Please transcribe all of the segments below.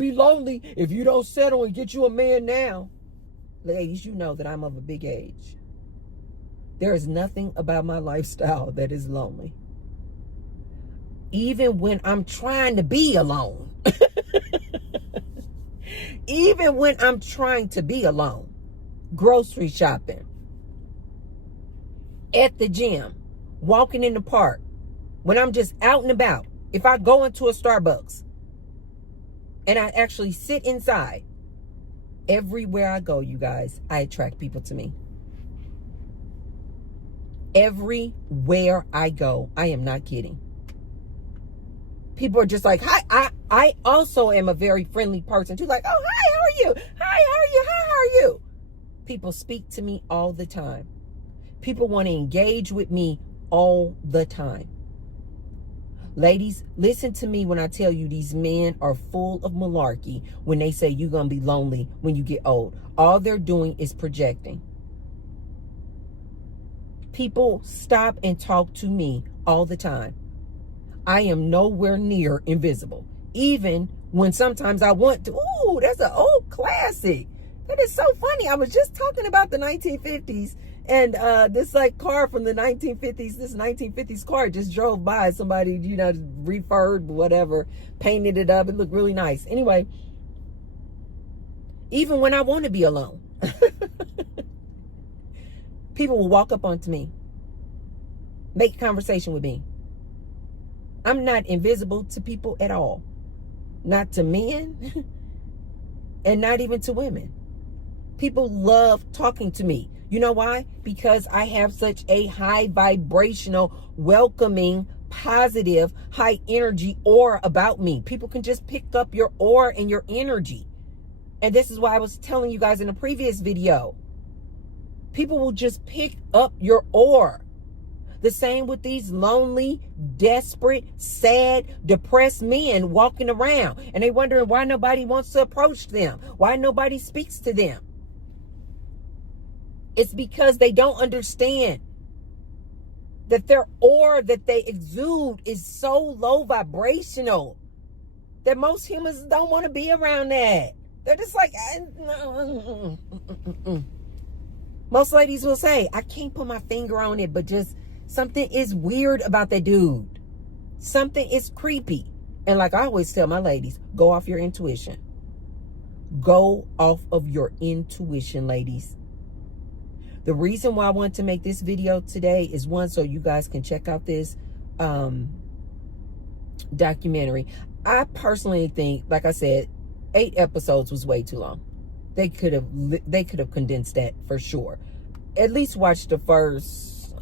be lonely if you don't settle and get you a man now. Ladies, you know that I'm of a big age. There is nothing about my lifestyle that is lonely. Even when I'm trying to be alone. Even when I'm trying to be alone. Grocery shopping. At the gym. Walking in the park. When I'm just out and about. If I go into a Starbucks and I actually sit inside, everywhere I go, you guys, I attract people to me. Everywhere I go, I am not kidding. People are just like, hi. I also am a very friendly person too. Like, oh, hi, how are you? Hi, how are you? How are you? People speak to me all the time. People want to engage with me all the time. Ladies, listen to me when I tell you these men are full of malarkey when they say you're going to be lonely when you get old. All they're doing is projecting. People stop and talk to me all the time. I am nowhere near invisible. Even when sometimes I want to. Ooh, that's an old classic. That is so funny. I was just talking about the 1950s. And this like car from the 1950s, this 1950s car just drove by. Somebody, refurbed, whatever, painted it up. It looked really nice. Anyway, even when I want to be alone, people will walk up onto me, make conversation with me. I'm not invisible to people at all. Not to men and not even to women. People love talking to me. You know why? Because I have such a high vibrational, welcoming, positive, high energy aura about me. People can just pick up your aura and your energy. And this is why I was telling you guys in a previous video. People will just pick up your aura. The same with these lonely, desperate, sad, depressed men walking around. And they wondering why nobody wants to approach them. Why nobody speaks to them. It's because they don't understand that their aura that they exude is so low vibrational that most humans don't want to be around that. They're just like, most ladies will say, I can't put my finger on it, but just something is weird about that dude. Something is creepy. And like I always tell my ladies, go off your intuition. Go off of your intuition, ladies. The reason why I want to make this video today is one, so you guys can check out this documentary. I personally think, like I said, 8 episodes was way too long. They could have condensed that for sure. At least watch the first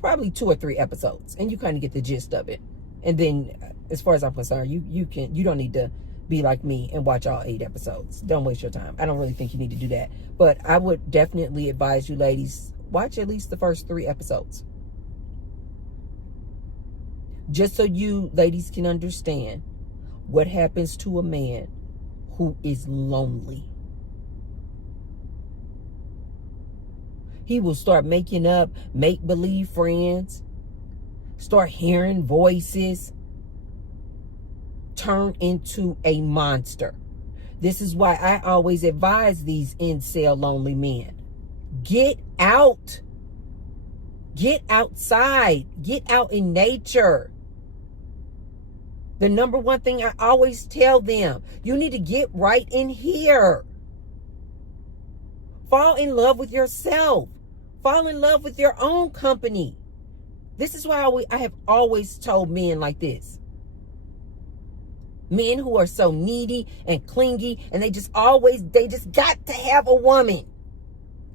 probably 2 or 3 episodes, and you kind of get the gist of it. And then, as far as I'm concerned, you don't need to be like me and watch all 8 episodes. Don't waste your time. I don't really think you need to do that. But I would definitely advise you ladies, watch at least the first 3 episodes. Just so you ladies can understand what happens to a man who is lonely. He will start making up make-believe friends, start hearing voices, turn into a monster. This is why I always advise these incel lonely men. Get out. Get outside. Get out in nature. The number one thing I always tell them, you need to get right in here. Fall in love with yourself. Fall in love with your own company. This is why I have always told men like this. Men who are so needy and clingy, and they just got to have a woman.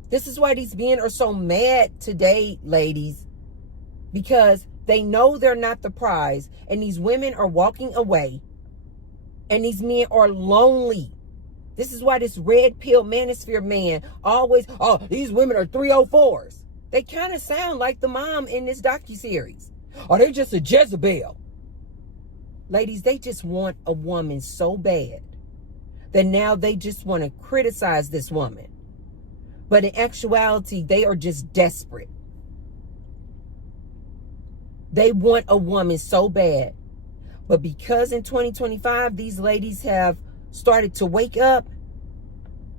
This is why these men are so mad today, ladies, because they know they're not the prize, and these women are walking away, and these men are lonely. This is why this red pill manosphere man always, these women are 304s. They kind of sound like the mom in this docuseries. Are they just a Jezebel? Ladies, they just want a woman so bad that now they just want to criticize this woman. But in actuality, they are just desperate. They want a woman so bad. But because in 2025, these ladies have started to wake up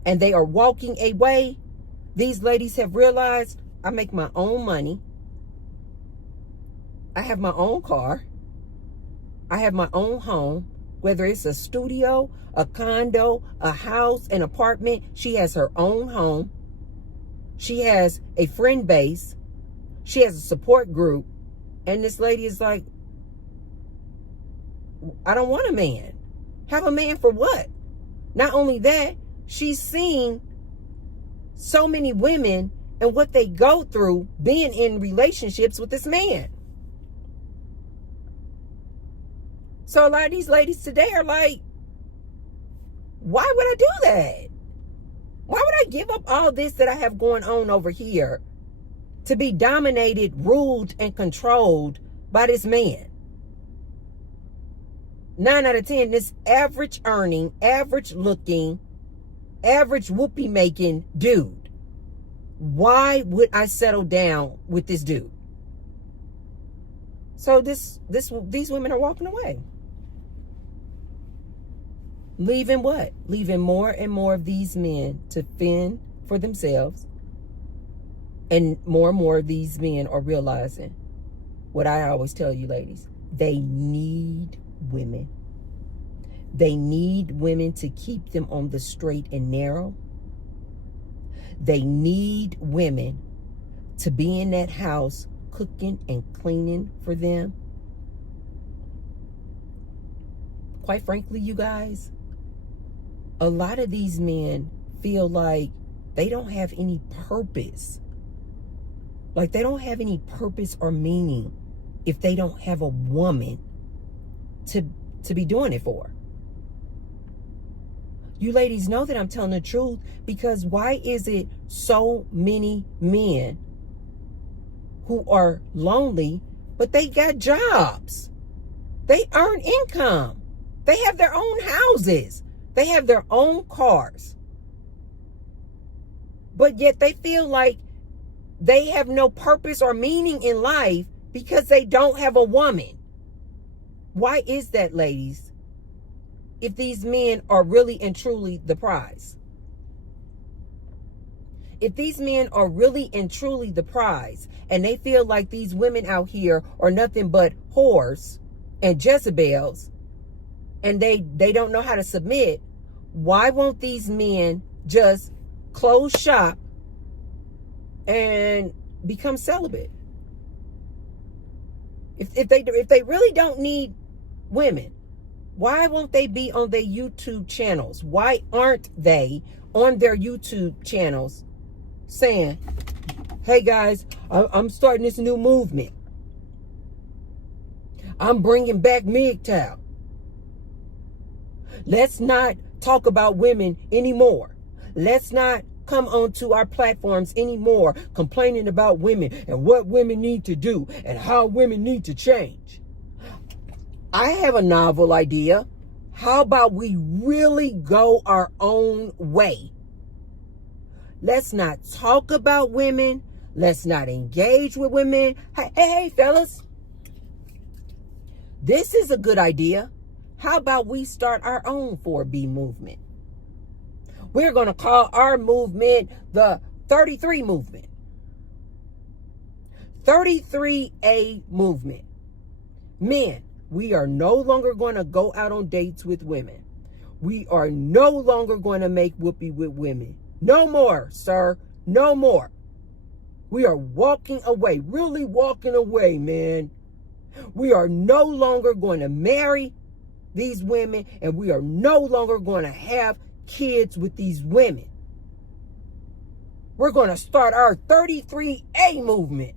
and they are walking away, these ladies have realized, I make my own money. I have my own car. I have my own home, whether it's a studio, a condo, a house, an apartment. She has her own home. She has a friend base. She has a support group. And this lady is like, I don't want a man. Have a man for what? Not only that, she's seen so many women and what they go through being in relationships with this man. So a lot of these ladies today are like, why would I do that? Why would I give up all this that I have going on over here to be dominated, ruled, and controlled by this man? 9 out of 10, this average earning, average looking, average whoopee making dude. Why would I settle down with this dude? So these women are walking away. Leaving what? Leaving more and more of these men to fend for themselves. And more of these men are realizing what I always tell you ladies. They need women. They need women to keep them on the straight and narrow. They need women to be in that house cooking and cleaning for them. Quite frankly, you guys, a lot of these men feel like they don't have any purpose. Like they don't have any purpose or meaning if they don't have a woman to be doing it for. You ladies know that I'm telling the truth, because why is it so many men who are lonely, but they got jobs? They earn income. They have their own houses. They have their own cars. But yet they feel like they have no purpose or meaning in life because they don't have a woman. Why is that, ladies? If these men are really and truly the prize. If these men are really and truly the prize, and they feel like these women out here are nothing but whores and Jezebels, and they don't know how to submit, why won't these men just close shop and become celibate? If they really don't need women, why won't they be on their YouTube channels? Why aren't they on their YouTube channels saying, hey guys, I'm starting this new movement. I'm bringing back MGTOW. Let's not talk about women anymore. Let's not come onto our platforms anymore complaining about women and what women need to do and how women need to change. I have a novel idea. How about we really go our own way? Let's not talk about women. Let's not engage with women. Hey, fellas. This is a good idea. How about we start our own 4B movement? We're going to call our movement the 33 movement. 33A movement. Men, we are no longer going to go out on dates with women. We are no longer going to make whoopee with women. No more, sir. No more. We are walking away, really walking away, man. We are no longer going to marry these women, and we are no longer going to have kids with these women. We're going to start our 33A movement,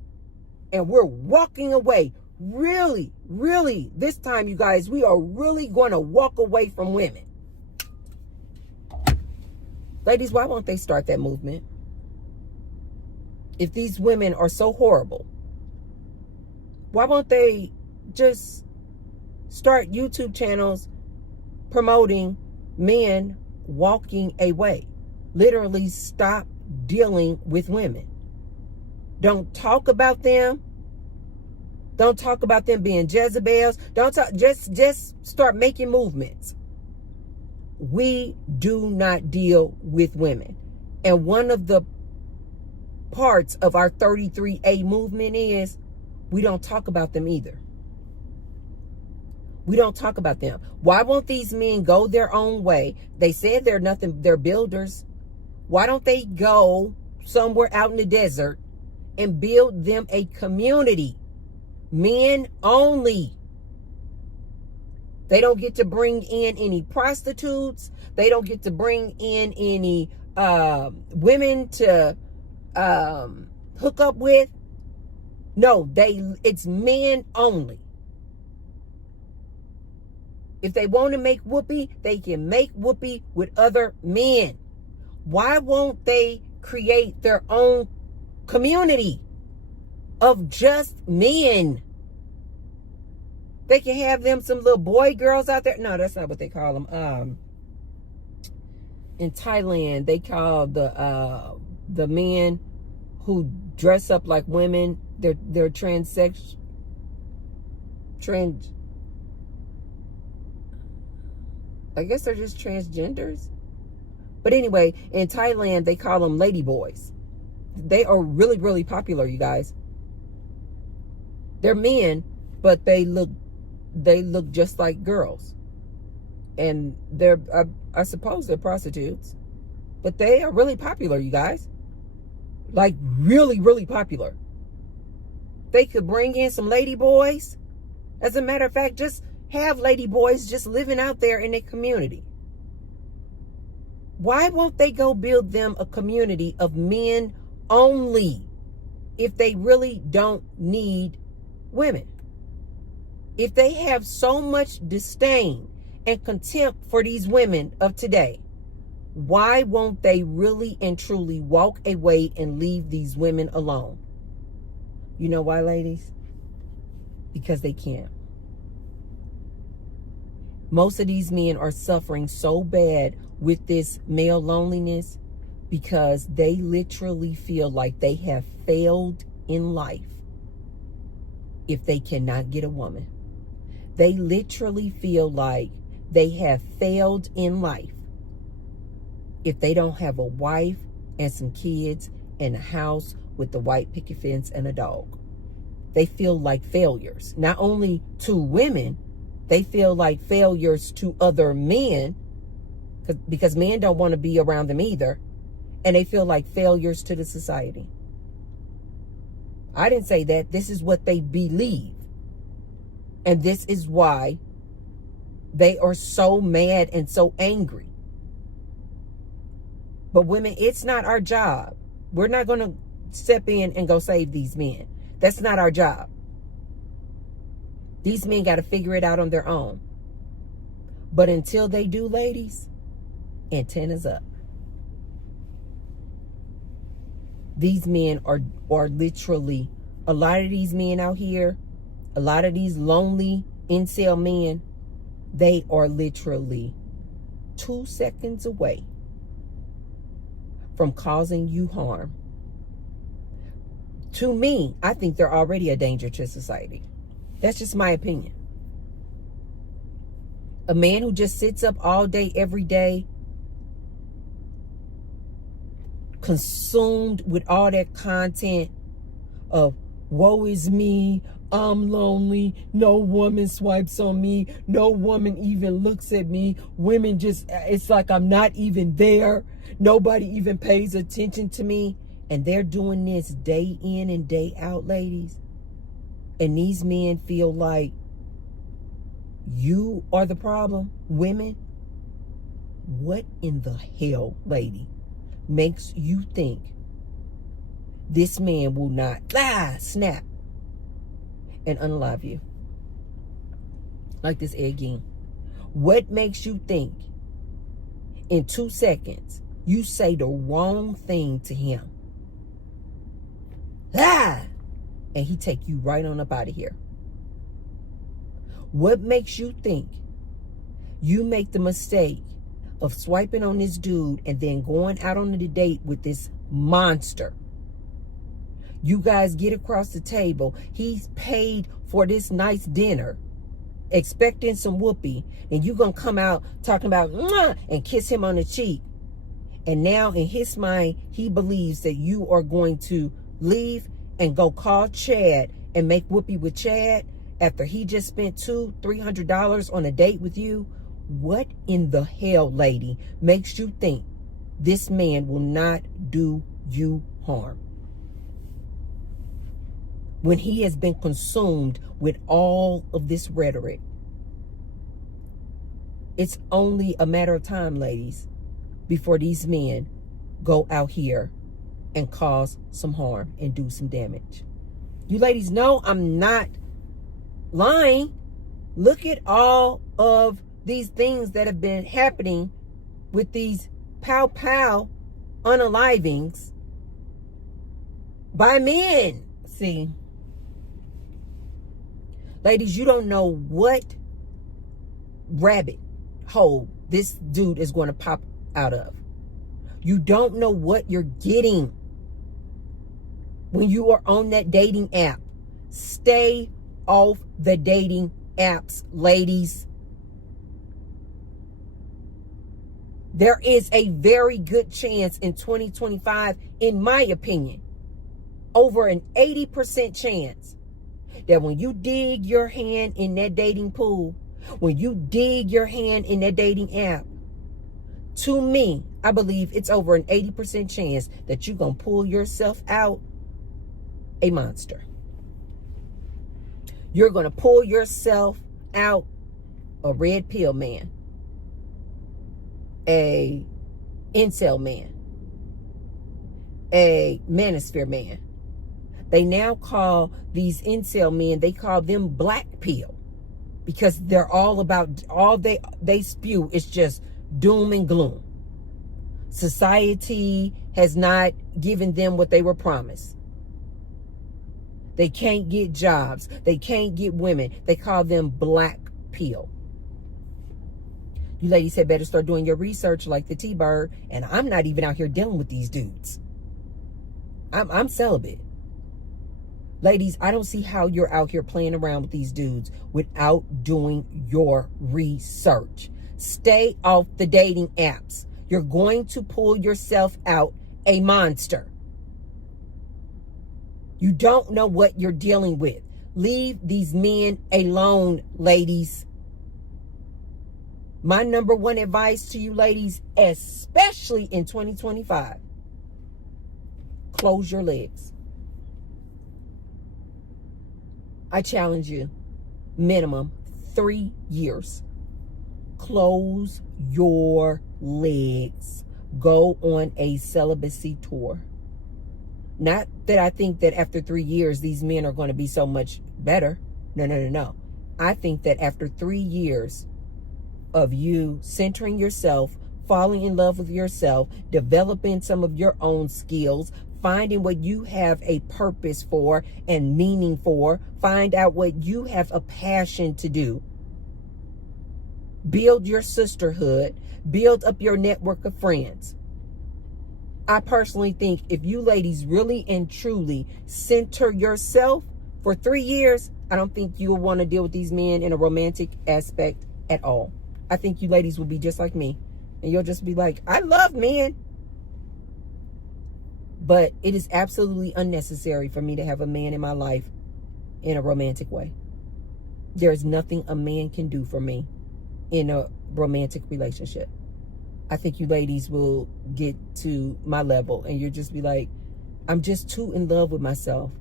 and we're walking away. Really, really, this time, you guys, we are really going to walk away from women. Ladies, why won't they start that movement? If these women are so horrible, why won't they just start YouTube channels promoting men walking away? Literally stop dealing with women. Don't talk about them. Don't talk about them being Jezebels. Don't talk, just start making movements. we do not deal with women. And one of the parts of our 33A movement is we don't talk about them either. We don't talk about them. Why won't these men go their own way? They said they're nothing, they're builders. Why don't they go somewhere out in the desert and build them a community? Men only. They don't get to bring in any prostitutes. They don't get to bring in any women to hook up with. No, it's men only. If they want to make whoopee, they can make whoopee with other men. Why won't they create their own community of just men? They can have them some little boy girls out there. No, that's not what they call them. In Thailand, they call the men who dress up like women, they're I guess they're just transgenders. But anyway, in Thailand, they call them lady boys. They are really, really popular, you guys. They're men, but they look just like girls. And they're, I suppose they're prostitutes. But they are really popular, you guys. Like really, really popular. They could bring in some lady boys. As a matter of fact, just have lady boys just living out there in their community. Why won't they go build them a community of men only if they really don't need women? If they have so much disdain and contempt for these women of today, why won't they really and truly walk away and leave these women alone? You know why, ladies? Because they can't. Most of these men are suffering so bad with this male loneliness because they literally feel like they have failed in life if they cannot get a woman. They literally feel like they have failed in life if they don't have a wife and some kids and a house with the white picket fence and a dog. They feel like failures, not only to women, they feel like failures to other men because men don't want to be around them either. And they feel like failures to the society. I didn't say that. This is what they believe. And this is why they are so mad and so angry. But women, it's not our job. We're not going to step in and go save these men. That's not our job. These men got to figure it out on their own. But until they do, ladies, antennas up. These men are literally, a lot of these men out here, a lot of these lonely incel men, they are literally 2 seconds away from causing you harm. To me, I think they're already a danger to society. That's just my opinion. A man who just sits up all day, every day, consumed with all that content of woe is me, I'm lonely, no woman swipes on me, no woman even looks at me, women just, it's like I'm not even there, nobody even pays attention to me, and they're doing this day in and day out, ladies. And these men feel like you are the problem, women. What in the hell, lady, makes you think this man will not snap and unalive you like this Ed Gein? What makes you think in 2 seconds you say the wrong thing to him and he take you right on up out of here? What makes you think you make the mistake of swiping on this dude and then going out on the date with this monster? You guys get across the table. He's paid for this nice dinner. expecting some whoopee, and you gonna come out talking about "Mwah," and kiss him on the cheek. And now in his mind, he believes that you are going to leave and go call Chad and make whoopee with Chad after he just spent $200-300 on a date with you. What in the hell, lady, makes you think this man will not do you harm when he has been consumed with all of this rhetoric? It's only a matter of time, ladies, before these men go out here and cause some harm and do some damage. You ladies know I'm not lying. Look at all of these things that have been happening with these pow unalivings by men. See, ladies, you don't know what rabbit hole this dude is going to pop out of. You don't know what you're getting when you are on that dating app. Stay off the dating apps, ladies. There is a very good chance in 2025, in my opinion, over an 80% chance that when you dig your hand in that dating pool, when you dig your hand in that dating app, to me, I believe it's over an 80% chance that you're going to pull yourself out a monster. You're going to pull yourself out a red pill man, a incel man, a manosphere man. They now call these incel men, they call them black pill, because they're all about, all they spew is just doom and gloom. Society has not given them what they were promised. They can't get jobs. They can't get women. They call them black pill. You ladies had better start doing your research like the T-Bird. And I'm not even out here dealing with these dudes. I'm celibate. Ladies, I don't see how you're out here playing around with these dudes without doing your research. Stay off the dating apps. You're going to pull yourself out a monster. You don't know what you're dealing with. Leave these men alone, ladies. My number one advice to you ladies, especially in 2025, close your legs. I challenge you, minimum 3 years. Close your legs. Go on a celibacy tour. Not that I think that after 3 years, these men are going to be so much better. No. I think that after 3 years of you centering yourself, falling in love with yourself, developing some of your own skills, finding what you have a purpose for and meaning for, find out what you have a passion to do. Build your sisterhood, build up your network of friends. I personally think if you ladies really and truly center yourself for 3 years, I don't think you'll want to deal with these men in a romantic aspect at all. I think you ladies will be just like me. And you'll just be like, I love men. But it is absolutely unnecessary for me to have a man in my life in a romantic way. There's nothing a man can do for me in a romantic relationship. I think you ladies will get to my level and you'll just be like, I'm just too in love with myself.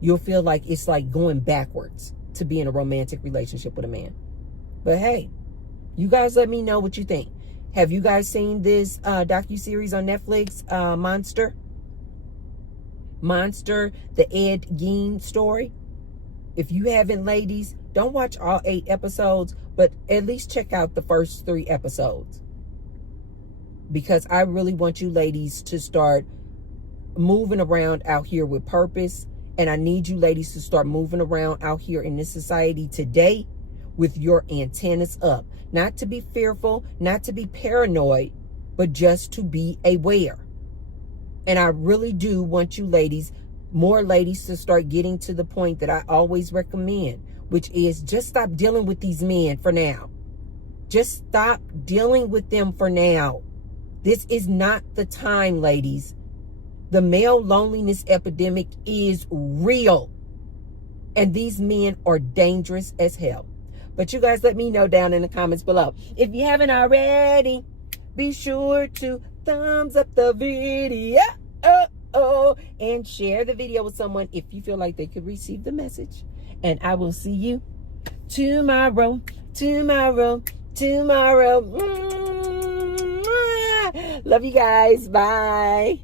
You'll feel like it's like going backwards to be in a romantic relationship with a man. But hey, you guys let me know what you think. Have you guys seen this docuseries on Netflix, Monster, the Ed Gein story? If you haven't, ladies, don't watch all 8 episodes, but at least check out the first 3 episodes. Because I really want you ladies to start moving around out here with purpose. And I need you ladies to start moving around out here in this society today with your antennas up. Not to be fearful, not to be paranoid, but just to be aware. And I really do want you ladies more ladies to start getting to the point that I always recommend, which is just stop dealing with these men for now. Just stop dealing with them for now. This is not the time, ladies. The male loneliness epidemic is real. And these men are dangerous as hell. But you guys let me know down in the comments below. If you haven't already, be sure to thumbs up the video. And share the video with someone if you feel like they could receive the message. And I will see you tomorrow. Love you guys. Bye.